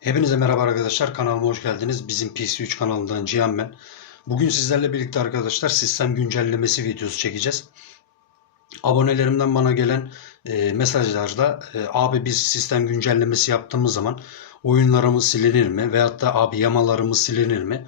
Hepinize merhaba arkadaşlar. Kanalıma hoş geldiniz. Bizim PC3 kanalından Cihan ben. Bugün sizlerle birlikte arkadaşlar sistem güncellemesi videosu çekeceğiz. Abonelerimden bana gelen e, mesajlarda e, abi biz sistem güncellemesi yaptığımız zaman oyunlarımız silinir mi? Veyahut da abi yamalarımız silinir mi?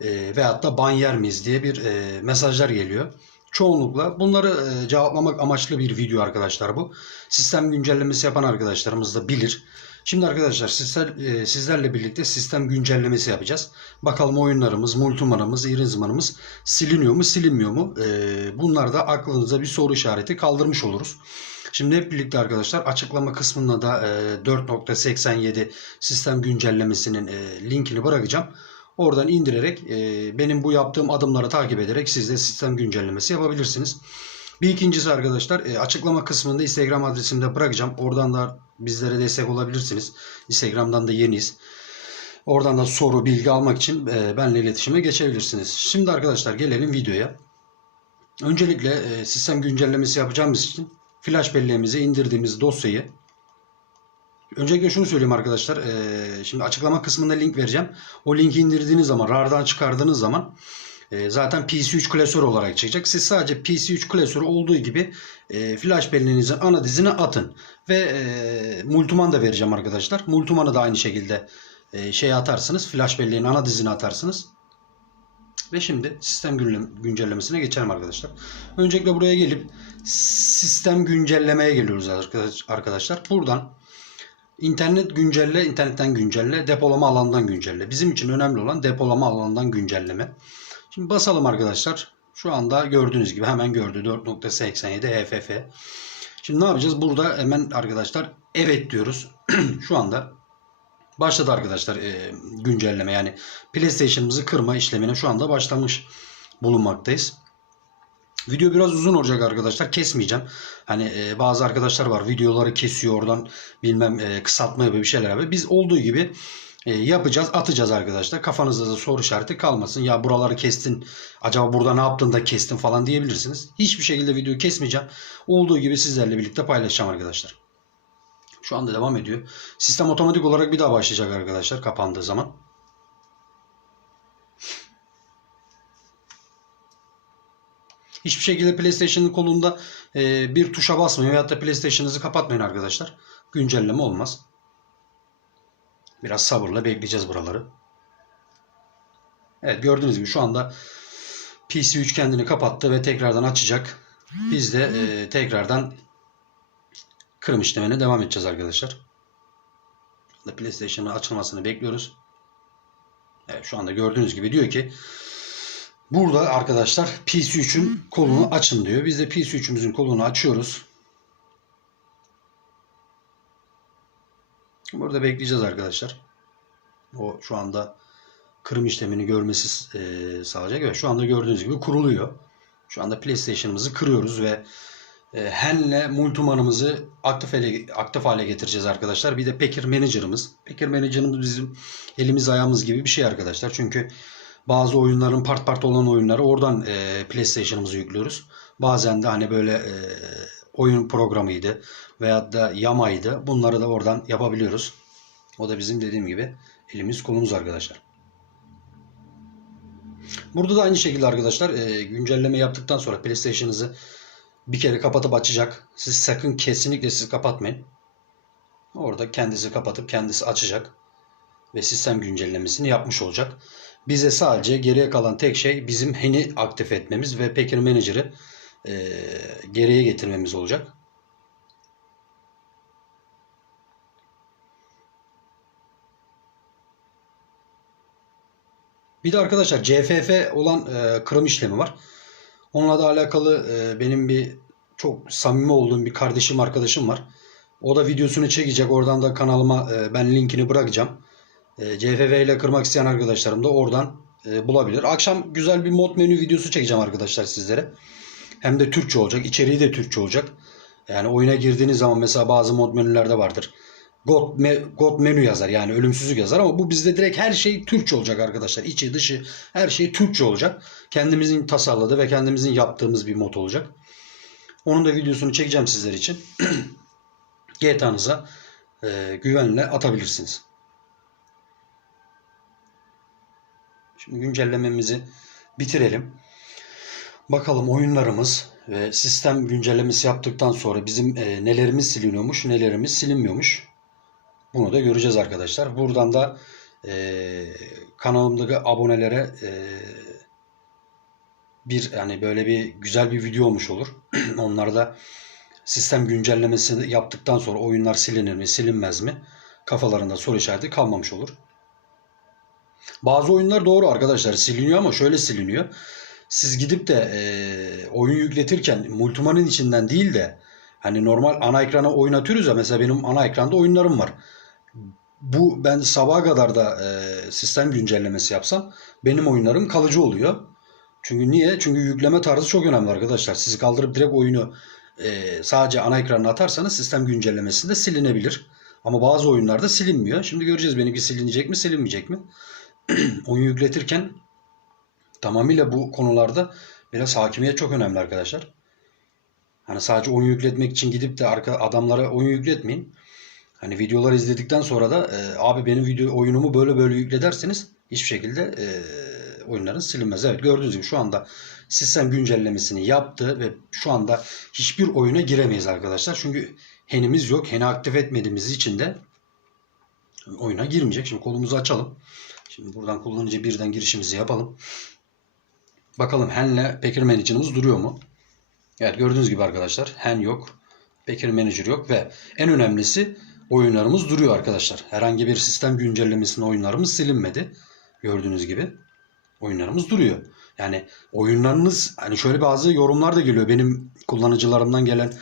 E, veyahut da ban yer miyiz diye bir e, mesajlar geliyor. Çoğunlukla bunları e, cevaplamak amaçlı bir video arkadaşlar bu. Sistem güncellemesi yapan arkadaşlarımız da bilir. Şimdi arkadaşlar sizler, e, sizlerle birlikte sistem güncellemesi yapacağız. Bakalım oyunlarımız, multimanımız, irizmanımız siliniyor mu, silinmiyor mu? E, bunlar da aklınıza bir soru işareti kaldırmış oluruz. Şimdi hep birlikte arkadaşlar açıklama kısmında da e, 4.87 sistem güncellemesinin e, linkini bırakacağım. Oradan indirerek e, benim bu yaptığım adımları takip ederek siz de sistem güncellemesi yapabilirsiniz. Bir ikincisi arkadaşlar e, açıklama kısmında Instagram adresini de bırakacağım. Oradan da bizlere destek olabilirsiniz. Instagram'dan da yeniyiz. Oradan da soru, bilgi almak için e, benimle iletişime geçebilirsiniz. Şimdi arkadaşlar gelelim videoya. Öncelikle e, sistem güncellemesi yapacağımız için flash belleğimize indirdiğimiz dosyayı Öncelikle şunu söyleyeyim arkadaşlar. e, şimdi açıklama kısmında link vereceğim. O linki indirdiğiniz zaman, RAR'dan çıkardığınız zaman e, zaten PC3 klasör olarak çıkacak. Siz sadece PC3 klasörü olduğu gibi e, flash belleğinizin ana dizine atın. Ve e, multiman da vereceğim arkadaşlar. Multimanı da aynı şekilde e, şeye atarsınız. Flash belleğin ana dizine atarsınız. Ve şimdi sistem güncellem- güncellemesine geçelim arkadaşlar. Öncelikle buraya gelip sistem güncellemeye geliyoruz arkadaş- arkadaşlar. Buradan İnternet güncelle, internetten güncelle, depolama alanından güncelle. Bizim için önemli olan depolama alanından güncelleme. Şimdi basalım arkadaşlar. Şu anda gördüğünüz gibi hemen gördü 4.87 HFF. Şimdi ne yapacağız? Burada hemen arkadaşlar evet diyoruz. Şu anda başladı arkadaşlar e, güncelleme. Yani PlayStation'ımızı kırma işlemine şu anda başlamış bulunmaktayız. Video biraz uzun olacak arkadaşlar. Kesmeyeceğim. Hani e, bazı arkadaşlar var videoları kesiyor oradan bilmem e, kısaltma yapıyor bir şeyler yapıyor. Biz olduğu gibi e, yapacağız, atacağız arkadaşlar. Kafanızda da soru işareti kalmasın. Ya buraları kestin. Acaba burada ne yaptın da kestin falan diyebilirsiniz. Hiçbir şekilde videoyu kesmeyeceğim. Olduğu gibi sizlerle birlikte paylaşacağım arkadaşlar. Şu anda devam ediyor. Sistem otomatik olarak bir daha başlayacak arkadaşlar kapandığı zaman. Hiçbir şekilde PlayStation'ın kolunda e, bir tuşa basmayın veyahut da PlayStation'ınızı kapatmayın arkadaşlar. Güncelleme olmaz. Biraz sabırla bekleyeceğiz buraları. Evet gördüğünüz gibi şu anda PC3 kendini kapattı ve tekrardan açacak. Biz de e, tekrardan kırım işlemine devam edeceğiz arkadaşlar. PlayStation'ın açılmasını bekliyoruz. Evet şu anda gördüğünüz gibi diyor ki Burada arkadaşlar PC3'ün kolunu açın diyor. Biz de PC3'ümüzün kolunu açıyoruz. Burada bekleyeceğiz arkadaşlar. O şu anda kırım işlemini görmesi e, sağlayacak. Evet, şu anda gördüğünüz gibi kuruluyor. Şu anda PlayStation'ımızı kırıyoruz ve e, Hen'le multimanımızı aktif hale, aktif hale getireceğiz arkadaşlar. Bir de Packer Manager'ımız. Packer Manager'ımız bizim elimiz ayağımız gibi bir şey arkadaşlar. Çünkü bazı oyunların part part olan oyunları oradan e, PlayStation'ımıza yüklüyoruz. Bazen de hani böyle e, oyun programıydı veyahut da yamaydı. Bunları da oradan yapabiliyoruz. O da bizim dediğim gibi elimiz kolumuz arkadaşlar. Burada da aynı şekilde arkadaşlar e, güncelleme yaptıktan sonra PlayStation'ınızı bir kere kapatıp açacak. Siz sakın kesinlikle siz kapatmayın. Orada kendisi kapatıp kendisi açacak ve sistem güncellemesini yapmış olacak. Bize sadece geriye kalan tek şey bizim Hen'i aktif etmemiz ve Packer Manager'ı e, geriye getirmemiz olacak. Bir de arkadaşlar CFF olan e, kırım işlemi var. Onunla da alakalı e, benim bir çok samimi olduğum bir kardeşim arkadaşım var. O da videosunu çekecek. Oradan da kanalıma e, ben linkini bırakacağım. E, CFF ile kırmak isteyen arkadaşlarım da oradan e, bulabilir. Akşam güzel bir mod menü videosu çekeceğim arkadaşlar sizlere. Hem de Türkçe olacak. İçeriği de Türkçe olacak. Yani oyuna girdiğiniz zaman mesela bazı mod menülerde vardır. God, me, God menü yazar yani ölümsüzlük yazar ama bu bizde direkt her şey Türkçe olacak arkadaşlar. İçi dışı her şey Türkçe olacak. Kendimizin tasarladığı ve kendimizin yaptığımız bir mod olacak. Onun da videosunu çekeceğim sizler için. GTA'nıza e, güvenle atabilirsiniz. Şimdi güncellememizi bitirelim. Bakalım oyunlarımız ve sistem güncellemesi yaptıktan sonra bizim e, nelerimiz siliniyormuş, nelerimiz silinmiyormuş. Bunu da göreceğiz arkadaşlar. Buradan da e, kanalımdaki abonelere e, bir yani böyle bir güzel bir video olmuş olur. Onlar da sistem güncellemesini yaptıktan sonra oyunlar silinir mi, silinmez mi? Kafalarında soru işareti kalmamış olur. Bazı oyunlar doğru arkadaşlar siliniyor ama şöyle siliniyor. Siz gidip de e, oyun yükletirken multimanın içinden değil de hani normal ana ekrana oyun atıyoruz ya mesela benim ana ekranda oyunlarım var. Bu ben sabaha kadar da e, sistem güncellemesi yapsam benim oyunlarım kalıcı oluyor. Çünkü niye? Çünkü yükleme tarzı çok önemli arkadaşlar. Sizi kaldırıp direkt oyunu e, sadece ana ekranına atarsanız sistem güncellemesinde silinebilir. Ama bazı oyunlarda silinmiyor. Şimdi göreceğiz benimki silinecek mi silinmeyecek mi? oyun yükletirken tamamıyla bu konularda biraz hakimiyet çok önemli arkadaşlar. Hani sadece oyun yükletmek için gidip de arka adamlara oyun yükletmeyin. Hani videoları izledikten sonra da e, abi benim video oyunumu böyle böyle yükle derseniz hiçbir şekilde e, oyunların silinmez. Evet gördüğünüz gibi şu anda sistem güncellemesini yaptı ve şu anda hiçbir oyuna giremeyiz arkadaşlar. Çünkü henimiz yok. Heni aktif etmediğimiz için de oyuna girmeyecek. Şimdi kolumuzu açalım. Şimdi buradan kullanıcı birden girişimizi yapalım. Bakalım Hen'le Packer Manager'ımız duruyor mu? Evet gördüğünüz gibi arkadaşlar Hen yok. Packer Manager yok ve en önemlisi oyunlarımız duruyor arkadaşlar. Herhangi bir sistem güncellemesinde oyunlarımız silinmedi. Gördüğünüz gibi oyunlarımız duruyor. Yani oyunlarınız hani şöyle bazı yorumlar da geliyor. Benim kullanıcılarımdan gelen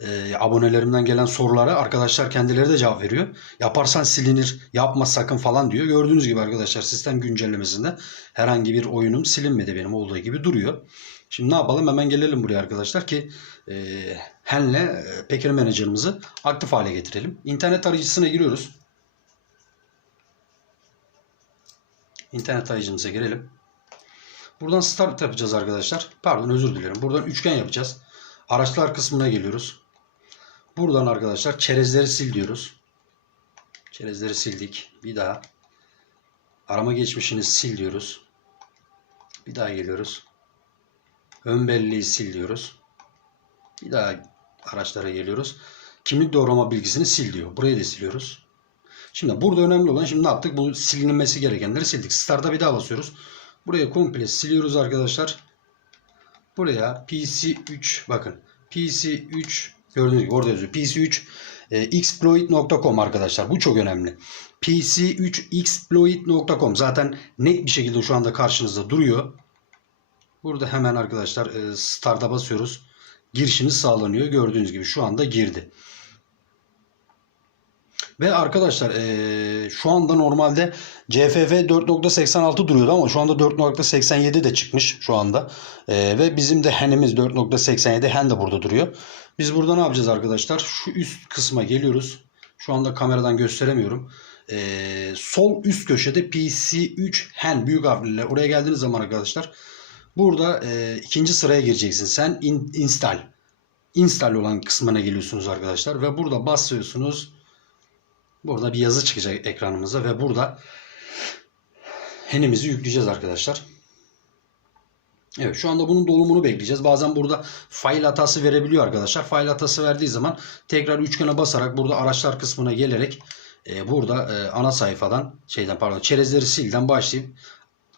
e, abonelerimden gelen sorulara arkadaşlar kendileri de cevap veriyor. Yaparsan silinir, yapma sakın falan diyor. Gördüğünüz gibi arkadaşlar sistem güncellemesinde herhangi bir oyunum silinmedi benim olduğu gibi duruyor. Şimdi ne yapalım? Hemen gelelim buraya arkadaşlar ki e, Hen'le e, Packer Manager'ımızı aktif hale getirelim. İnternet arayıcısına giriyoruz. İnternet arayıcımıza girelim. Buradan start yapacağız arkadaşlar. Pardon özür dilerim. Buradan üçgen yapacağız. Araçlar kısmına geliyoruz. Buradan arkadaşlar çerezleri sil diyoruz. Çerezleri sildik. Bir daha. Arama geçmişini sil diyoruz. Bir daha geliyoruz. Ön belleği sil diyoruz. Bir daha araçlara geliyoruz. Kimlik doğrulama bilgisini sil diyor. Burayı da siliyoruz. Şimdi burada önemli olan şimdi ne yaptık? Bu silinmesi gerekenleri sildik. Start'a bir daha basıyoruz. Buraya komple siliyoruz arkadaşlar. Buraya PC3 bakın. PC3 gördüğünüz gibi orada yazıyor. PC3 e, exploit.com arkadaşlar. Bu çok önemli. PC3exploit.com zaten net bir şekilde şu anda karşınızda duruyor. Burada hemen arkadaşlar e, start'a basıyoruz. Girişiniz sağlanıyor. Gördüğünüz gibi şu anda girdi. Ve arkadaşlar eee, şu anda normalde CFF 4.86 duruyordu ama şu anda 4.87 de çıkmış şu anda. Eee, ve bizim de henimiz 4.87 hen de burada duruyor. Biz burada ne yapacağız arkadaşlar? Şu üst kısma geliyoruz. Şu anda kameradan gösteremiyorum. Eee, sol üst köşede PC3 hen büyük harflerle oraya geldiğiniz zaman arkadaşlar burada eee, ikinci sıraya gireceksin. Sen in, install. Install olan kısmına geliyorsunuz arkadaşlar ve burada basıyorsunuz. Burada bir yazı çıkacak ekranımıza ve burada henimizi yükleyeceğiz arkadaşlar. Evet şu anda bunun dolumunu bekleyeceğiz. Bazen burada fail hatası verebiliyor arkadaşlar. Fail hatası verdiği zaman tekrar üçgene basarak burada araçlar kısmına gelerek e, burada e, ana sayfadan şeyden pardon çerezleri silden başlayıp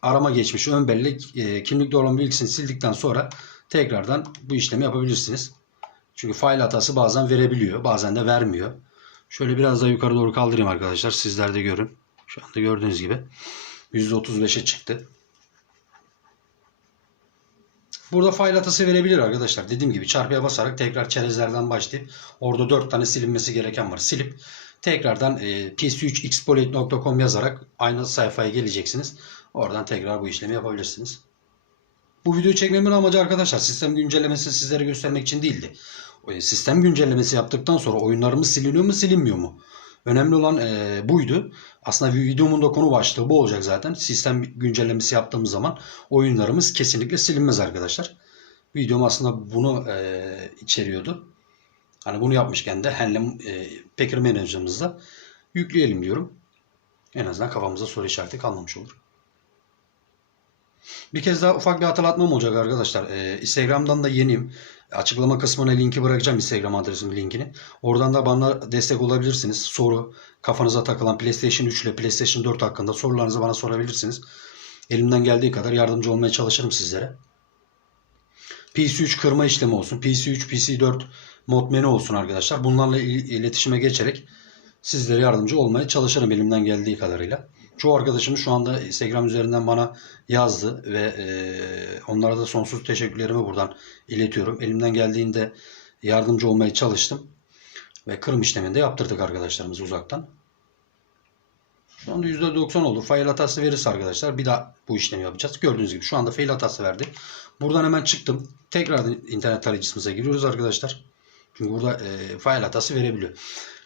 arama geçmiş ön bellek e, kimlik doğrulama bilgisini sildikten sonra tekrardan bu işlemi yapabilirsiniz. Çünkü fail hatası bazen verebiliyor bazen de vermiyor. Şöyle biraz daha yukarı doğru kaldırayım arkadaşlar. Sizler de görün. Şu anda gördüğünüz gibi %35'e çıktı. Burada fail hatası verebilir arkadaşlar. Dediğim gibi çarpıya basarak tekrar çerezlerden başlayıp orada 4 tane silinmesi gereken var. Silip tekrardan e, ps3exploit.com yazarak aynı sayfaya geleceksiniz. Oradan tekrar bu işlemi yapabilirsiniz. Bu videoyu çekmemin amacı arkadaşlar sistem güncellemesini sizlere göstermek için değildi. E, Sistem güncellemesi yaptıktan sonra oyunlarımız siliniyor mu silinmiyor mu? Önemli olan e, buydu. Aslında videomun da konu başlığı bu olacak zaten. Sistem güncellemesi yaptığımız zaman oyunlarımız kesinlikle silinmez arkadaşlar. Videom aslında bunu e, içeriyordu. Hani bunu yapmışken de Henlem e, Packer Manager'ımızda yükleyelim diyorum. En azından kafamıza soru işareti kalmamış olur. Bir kez daha ufak bir hatırlatmam olacak arkadaşlar. Ee, Instagram'dan da yeniyim. Açıklama kısmına linki bırakacağım Instagram adresimin linkini. Oradan da bana destek olabilirsiniz. Soru, kafanıza takılan PlayStation 3 ile PlayStation 4 hakkında sorularınızı bana sorabilirsiniz. Elimden geldiği kadar yardımcı olmaya çalışırım sizlere. PC3 kırma işlemi olsun. PC3, PC4 mod menü olsun arkadaşlar. Bunlarla il- iletişime geçerek sizlere yardımcı olmaya çalışırım elimden geldiği kadarıyla. Çoğu arkadaşımız şu anda Instagram üzerinden bana yazdı ve eee, onlara da sonsuz teşekkürlerimi buradan iletiyorum. Elimden geldiğinde yardımcı olmaya çalıştım ve kırım işlemini de yaptırdık arkadaşlarımız uzaktan. Şu anda %90 oldu. Fail hatası verirse arkadaşlar bir daha bu işlemi yapacağız. Gördüğünüz gibi şu anda fail hatası verdi. Buradan hemen çıktım. Tekrar internet tarayıcımıza giriyoruz arkadaşlar. Çünkü burada e, fail hatası verebiliyor.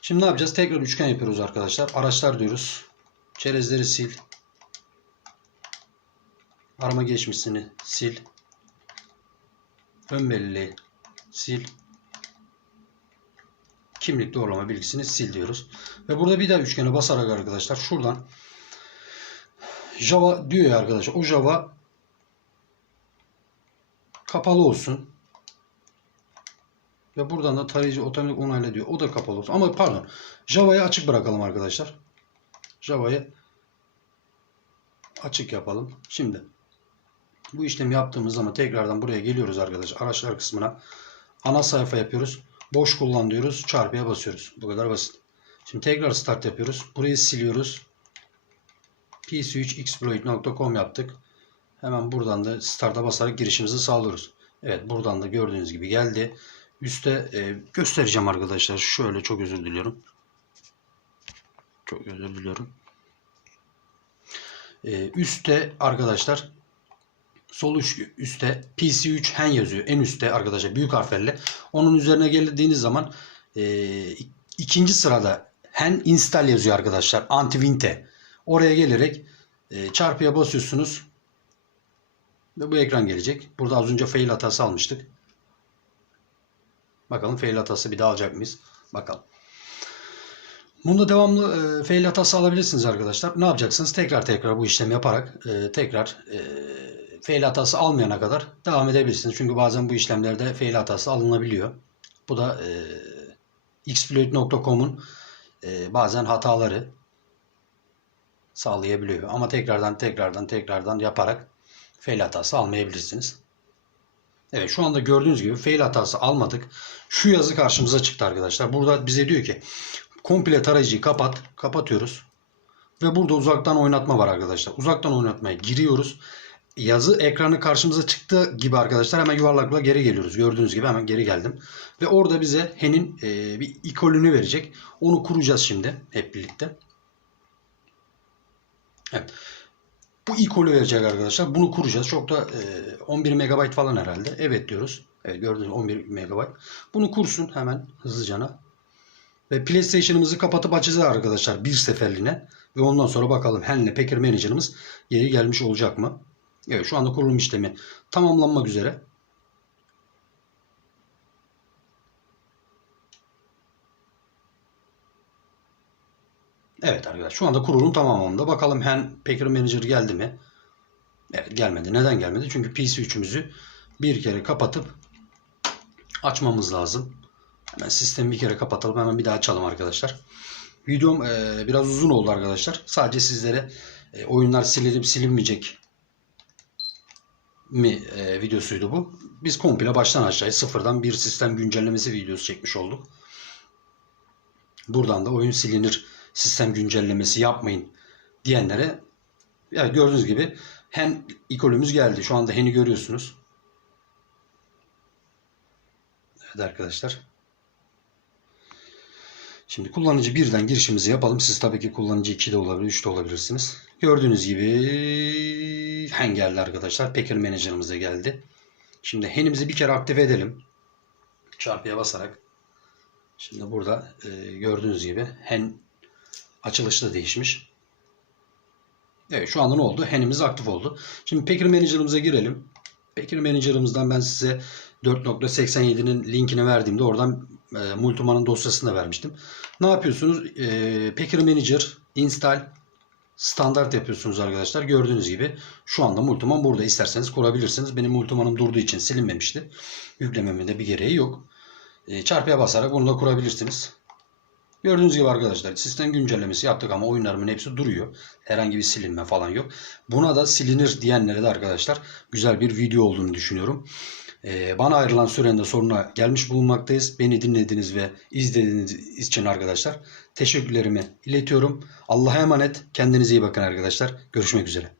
Şimdi ne yapacağız? Tekrar üçgen yapıyoruz arkadaşlar. Araçlar diyoruz. Çerezleri sil. Arama geçmişini sil. Ön belleği sil. Kimlik doğrulama bilgisini sil diyoruz. Ve burada bir daha üçgene basarak arkadaşlar şuradan Java diyor ya arkadaşlar. O Java kapalı olsun. Ve buradan da tarayıcı otomatik onayla diyor. O da kapalı olsun. Ama pardon. Java'yı açık bırakalım arkadaşlar. Java'yı açık yapalım. Şimdi bu işlemi yaptığımız zaman tekrardan buraya geliyoruz arkadaşlar. Araçlar kısmına. Ana sayfa yapıyoruz. Boş kullan diyoruz. Çarpıya basıyoruz. Bu kadar basit. Şimdi tekrar start yapıyoruz. Burayı siliyoruz. pc3exploit.com yaptık. Hemen buradan da start'a basarak girişimizi sağlıyoruz. Evet buradan da gördüğünüz gibi geldi. Üste e, göstereceğim arkadaşlar. Şöyle çok özür diliyorum. Çok özür diliyorum. E, üstte arkadaşlar sol üst, üstte PC3 hen yazıyor. En üstte arkadaşlar büyük harflerle. Onun üzerine geldiğiniz zaman e, ikinci sırada hen install yazıyor arkadaşlar. Antivinte. Oraya gelerek e, çarpıya basıyorsunuz. Ve bu ekran gelecek. Burada az önce fail hatası almıştık. Bakalım fail hatası bir daha alacak mıyız? Bakalım. Bunda devamlı e, fail hatası alabilirsiniz arkadaşlar. Ne yapacaksınız? Tekrar tekrar bu işlemi yaparak e, tekrar e, fail hatası almayana kadar devam edebilirsiniz. Çünkü bazen bu işlemlerde fail hatası alınabiliyor. Bu da e, exploit.com'un e, bazen hataları sağlayabiliyor. Ama tekrardan tekrardan tekrardan yaparak fail hatası almayabilirsiniz. Evet şu anda gördüğünüz gibi fail hatası almadık. Şu yazı karşımıza çıktı arkadaşlar. Burada bize diyor ki komple tarayıcıyı kapat. Kapatıyoruz. Ve burada uzaktan oynatma var arkadaşlar. Uzaktan oynatmaya giriyoruz. Yazı ekranı karşımıza çıktı gibi arkadaşlar hemen yuvarlakla geri geliyoruz. Gördüğünüz gibi hemen geri geldim. Ve orada bize Hen'in e, bir ikonunu verecek. Onu kuracağız şimdi hep birlikte. Evet. Bu ikonü verecek arkadaşlar. Bunu kuracağız. Çok da e, 11 MB falan herhalde. Evet diyoruz. Evet gördüğünüz gibi 11 MB. Bunu kursun hemen hızlıcana. Ve PlayStation'ımızı kapatıp açacağız arkadaşlar bir seferliğine. Ve ondan sonra bakalım Henle Packer Manager'ımız geri gelmiş olacak mı? Evet şu anda kurulum işlemi tamamlanmak üzere. Evet arkadaşlar şu anda kurulum tamamlandı. Bakalım Hen Packer Manager geldi mi? Evet gelmedi. Neden gelmedi? Çünkü PC3'ümüzü bir kere kapatıp açmamız lazım. Hemen sistemi bir kere kapatalım. Hemen bir daha açalım arkadaşlar. Videom e, biraz uzun oldu arkadaşlar. Sadece sizlere e, oyunlar silinip silinmeyecek mi e, videosuydu bu. Biz komple baştan aşağıya sıfırdan bir sistem güncellemesi videosu çekmiş olduk. Buradan da oyun silinir sistem güncellemesi yapmayın diyenlere ya gördüğünüz gibi hen ikonumuz geldi. Şu anda hen'i görüyorsunuz. Evet arkadaşlar. Şimdi kullanıcı birden girişimizi yapalım. Siz tabii ki kullanıcı 2'de olabilir, 3'te olabilirsiniz. Gördüğünüz gibi hen geldi arkadaşlar. Packer Manager'ımıza geldi. Şimdi hen'imizi bir kere aktive edelim. Çarpıya basarak. Şimdi burada e, gördüğünüz gibi hen açılışı da değişmiş. Evet şu anda ne oldu? Hen'imiz aktif oldu. Şimdi Packer Manager'ımıza girelim. Packer Manager'ımızdan ben size 4.87'nin linkini verdiğimde oradan e, Multima'nın dosyasını da vermiştim. Ne yapıyorsunuz? E, Packer Manager install standart yapıyorsunuz arkadaşlar. Gördüğünüz gibi şu anda Multiman burada. İsterseniz kurabilirsiniz. Benim Multiman'ım durduğu için silinmemişti. Yüklememin de bir gereği yok. E, çarpıya basarak bunu da kurabilirsiniz. Gördüğünüz gibi arkadaşlar sistem güncellemesi yaptık ama oyunlarımın hepsi duruyor. Herhangi bir silinme falan yok. Buna da silinir diyenlere de arkadaşlar güzel bir video olduğunu düşünüyorum. Ee, bana ayrılan sürenin de sonuna gelmiş bulunmaktayız. Beni dinlediğiniz ve izlediğiniz için arkadaşlar teşekkürlerimi iletiyorum. Allah'a emanet. Kendinize iyi bakın arkadaşlar. Görüşmek üzere.